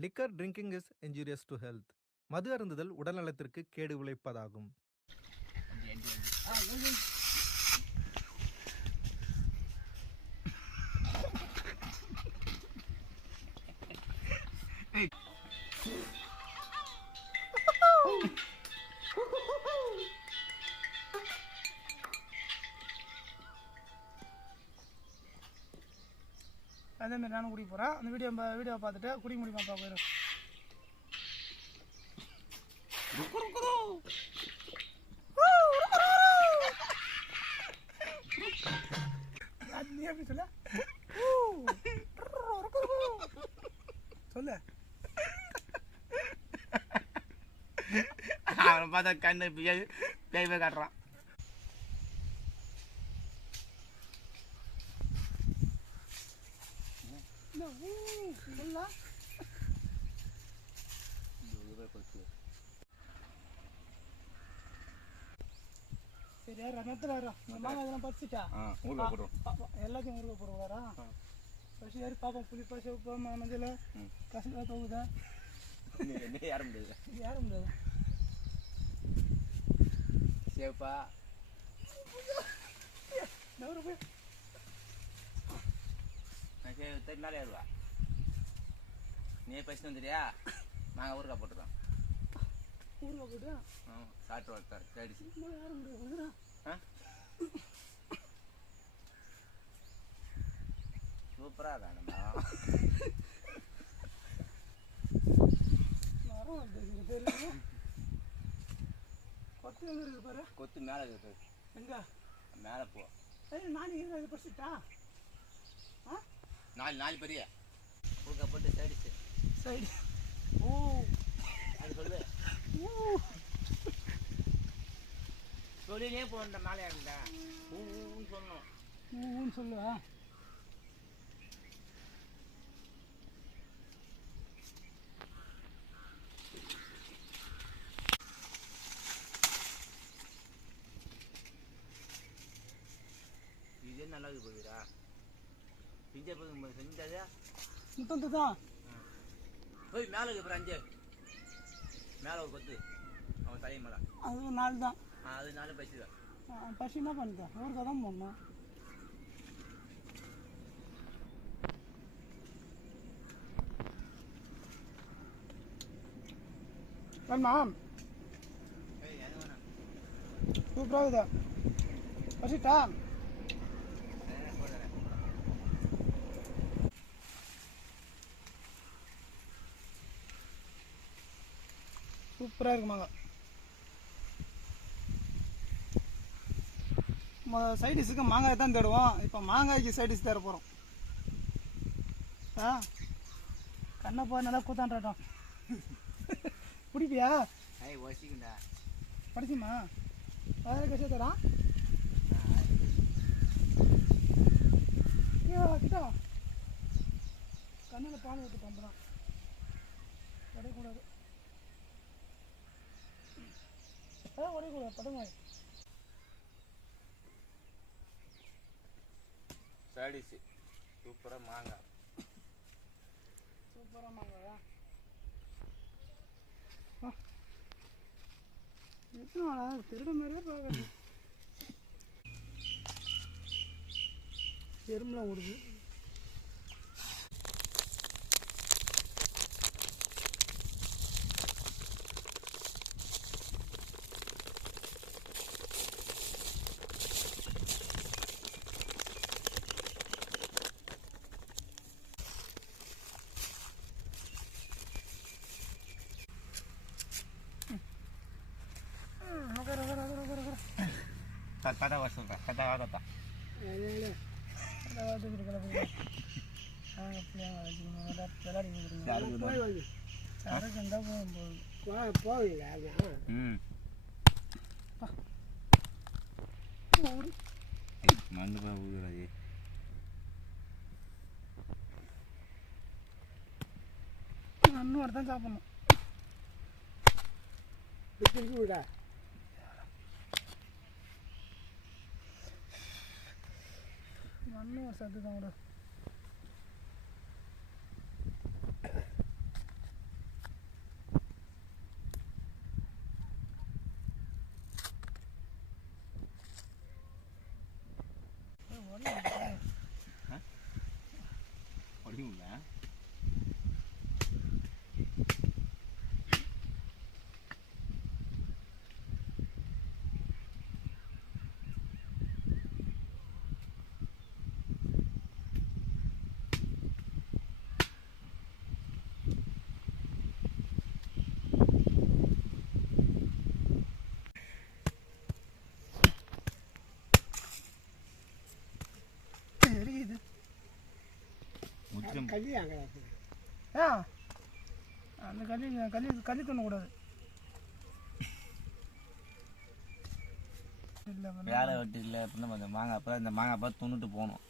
Liquor drinking is injurious to health. மது அருந்துதல் உடல்நலத்திற்கு கேடு விளைப்பதாகும். அதேமாரி நானும் குடிக்க போகிறேன். அந்த வீடியோ பார்த்துட்டு குடிக்க முடியுமா பார்க்குறேன். நீ எப்படி சொல்ல சொல்லு. அவனை பார்த்தா கண்ணு பேய் காட்டுறான். சரி ரமத்தில் வரோம். மாங்காய் இதெல்லாம் பறிச்சுட்டா எல்லாத்தையும் ஊருக்க போடுவாரா? பசி யாரு பார்ப்போம். புளிப்பா சிவப்பா மஞ்சள் கசந்தா தோகுதா? ஏற முடியாது. ஏற முடியாது. சேப்பா போய் தெரிஞ்சாலே ஏறுவா. நீ பசி வந்துடியா? நாங்கள் ஊருக்கா போட்டுருக்கோம். ஊருக்கா போட்டு சாப்பிட்டு வரத்தான் கேடிச்சு. ஏற முடியாது. சூப்பராக தானம்மா. கொத்து எங்க இருக்கு பாரு. கொத்து மேலே இருக்கு. எங்க மேலே போ. நான் இது படிச்சுட்டா நாலு பெரிய ஊருக்கா போட்டு சைடிச்சு சைடு. அது சொல்லு. சொல்லினே போன மேலே இருந்தா ஊன்னு சொல்லணும். ஊன்னு சொல்லுவா. இதே நல்லா இருக்கு போகுதுடா. பிஞ்சை போது செஞ்சாதா முத்தந்து தான் போய் மேலே இருக்கு அப்புறம் 5 மேலே ஒரு கொத்து அவன் தலையை மேலே. அது 4 தான். அது 4 பசிதான். பசி என்ன பண்ணுது? ஊருக்கா தான் போடணும். வேணுமா? சூப்பராக இருக்குதா? பசிட்டா? சூப்பராக இருக்கு மாங்காய். சைடிஸுக்கு மாங்காய் தான் தேடுவோம். இப்போ மாங்காய்க்கு சைடிஸ் தேட போகிறோம். கண்ணை போய் நல்லா கூத்தாண்டாட்டம். பிடிப்பியா? வசிக்குண்டா படிச்சுமா வேறு கஷ்டம் தரான். கிட்டா கண்ணில் பால் விட்டு பம்புறான். உடையக்கூடாது. உடையக்கூடாது. படுங்க. சைடிஸு சூப்பராக மாங்காய். சூப்பராக மாங்காயா? எத்தனை திருட மாதிரியே பார்க்குறது. எறும்புலாம் ஓடுது. கரெக்டாக வர சொல்கிறேன். கரெக்டாக ஆகத்தா மண்டு ஊதுறாது. அண்ணோட தான் சாப்பிடணும். விடா மண்ணு ஒரு சத்து தான் விட. படிக்கும்ல எரியுது. முற்றிலும் ஆ அந்த களி பண்ணக்கூடாது. இல்லை வேலை வெட்டி இல்லை அப்படின்னா இந்த மாங்காய் அப்போ இந்த மாங்காய் பார்த்து துண்ணுட்டு போகணும்.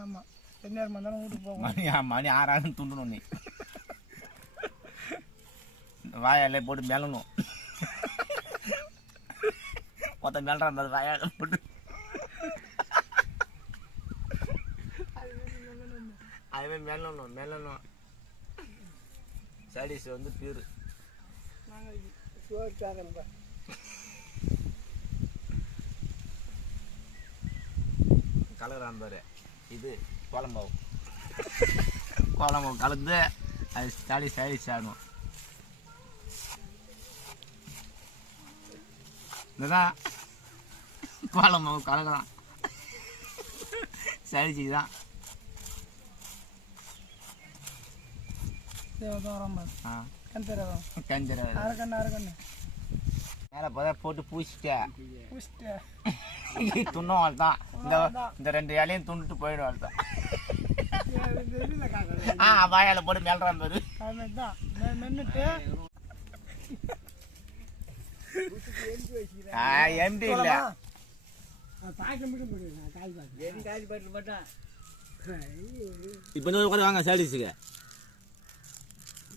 ஆமாம், எந்நேரம் இருந்தாலும் வீட்டுக்கு போகணும். மணி 6 ஆகுதுன்னு துண்டணும். நீ வாயாலே போட்டு மெல்லணும். மொத்தம் மெல்றான் பாரு வாயால போட்டு. அதுவே மெல்லணும். சாடிஸ் வந்து பியூர் கலக்குறான் பாரு. இது கோலம்பாவு கலந்து அது சாடிஸ் ஆகணும். இதுதான் கோலம்பாவு கலக்குறான் சாடிச்சுக்கு தான். கஞ்சரை மேலே போட்டு பூசிட்டேன். துண்ணும் வாழ்தான். இந்த 2 இலையும் துண்டுட்டு போயிடும் வாழ்தான். வாயால போட்டு மேல்றான் பாரு. எம்டி இல்ல இப்ப வாங்க சாடிஸுக்கு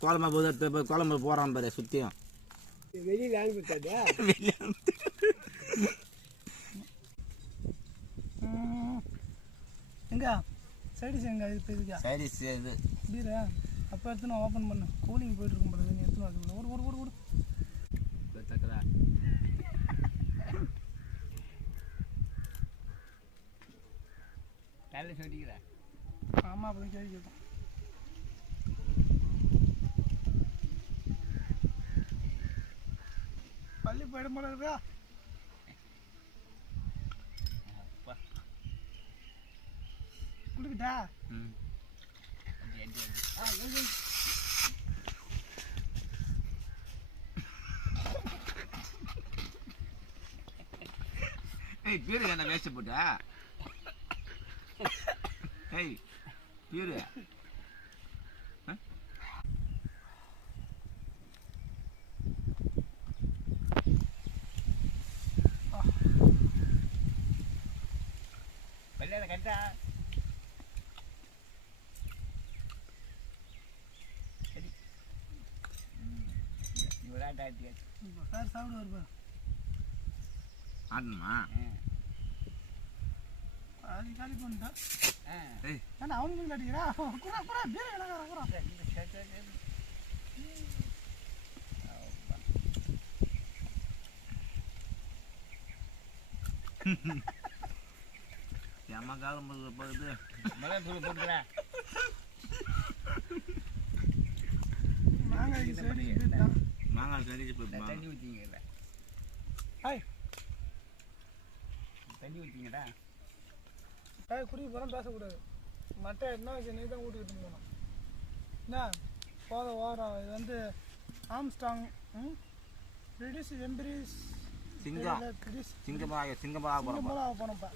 கோலமா போது கோலம்பு போறான் பாரு சுத்தியும் வெளியில எங்க சைடிஸ் எங்க இப்போ இதுக்கா சைடிஸ் இது பீரா அப்போ எடுத்து நான் ஓப்பன் பண்ணேன். கூலிங் போயிட்டு இருக்கும் போது நீ எடுத்து அதுக்குள்ள ஓடு நல்ல சொல்லிக்கிற. ஆமாம், அப்போ தான் கேட்கும். பள்ளி போயிடும் போல இருக்கா. குளிக்கிட்டா பீரு என்ன வேஸ்ட் போட்ட? பீரு கட்டா சாப்பிடு வருப்பா. ஆடணுமா? அது காலி பண்ணிட்டேன். ஏன்னா அவனுக்கு அடிக்கிறா கூட பீர ஏமா காலம் போகுது. மழை தூள் போட்டுக்கிறேன். மாங்காய் சரி மாங்காய் கறிச்சு போய் தண்ணி ஊற்றிங்கல்ல. தண்ணி ஊற்றிங்கடா. குடி போகிறோம் பேசக்கூடாது. மட்டை என்ன நீ தான் வீட்டுக்கிட்டு போகணும். என்ன போத ஓரம் இது வந்து ஆம்ஸ்டாங் பிரிட்டிஷ் எம்பிரிஸ் சிங்கமாக போனப்பா.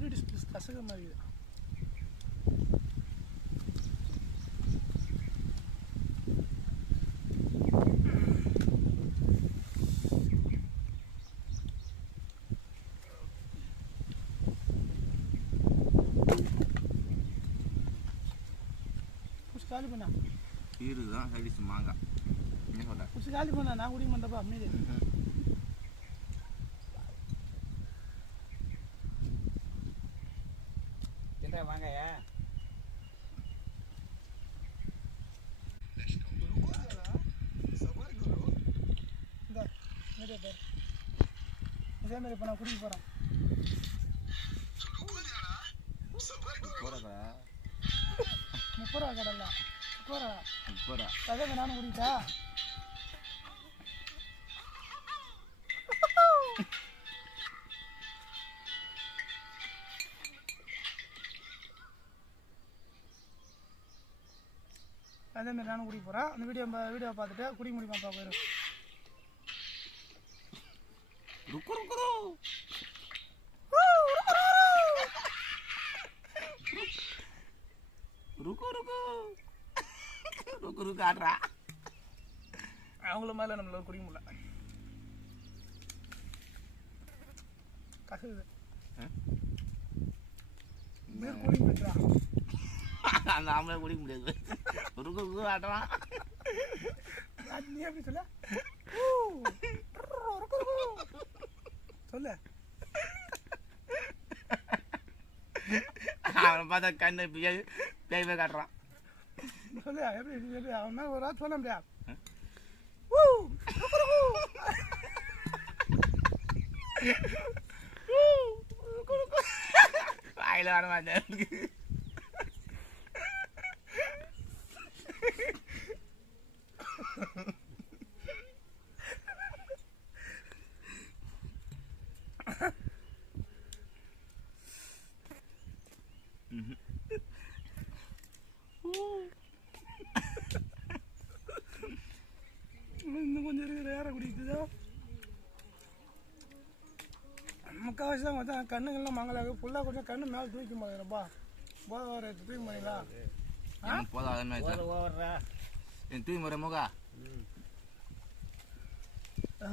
பிரிட்டிஷ் கசகமாக இருக்குது. தான் சைடிஸ் மாங்காய் என்ன சொல்ற குடிச்சு காலி பண்ண நான் குடிக்க மாட்டேப்பா மீதி என்ன வாங்கயா இந்த மீடியா பேர் இதே மாதிரி இப்போ நான் குடிக்க போகிறேன் போறதா 30 ரூபா கடல்ல 30 ரூபா போறா அதே மாதிரி நானும் குடிக்கிட்டா அதே மாதிரி நானும் குடிக்க போகிறேன் அந்த வீடியோ பார்த்துட்டு குடிக்க முடியுமா பார்க்குறேன் ருக்கு ஆடுறா அவங்கள மேலே நம்மளால குடிக்க முடியல கசுது கூலிங் பெற்றா அந்த ஆம்பளை குடிக்க முடியாது ருக்கு ஆடுறான் நீ எப்படி சொல்ல சொல்லு அவனை பார்த்தா கண்ணு பேய் காட்டுறான் சொல்லு எப்படி அவன் மேலே ஒரு ஆள் சொல்ல முடியாது வாயில வர மாட்டேன் இன்னும் கொஞ்சம் இருக்கிற யாரை குடிக்குதோ முக்கால்வாசி தான் பார்த்தா கண்ணுங்கள்லாம் மங்களாக ஃபுல்லாக கொஞ்சம் கண்ணு மேலே தூக்க மாட்டேங்கிறப்பா போத வர தூக்க மாட்டீங்களா போதும் அதே மாதிரி ஓவர்றா தூக்கி முறை முகா ஆ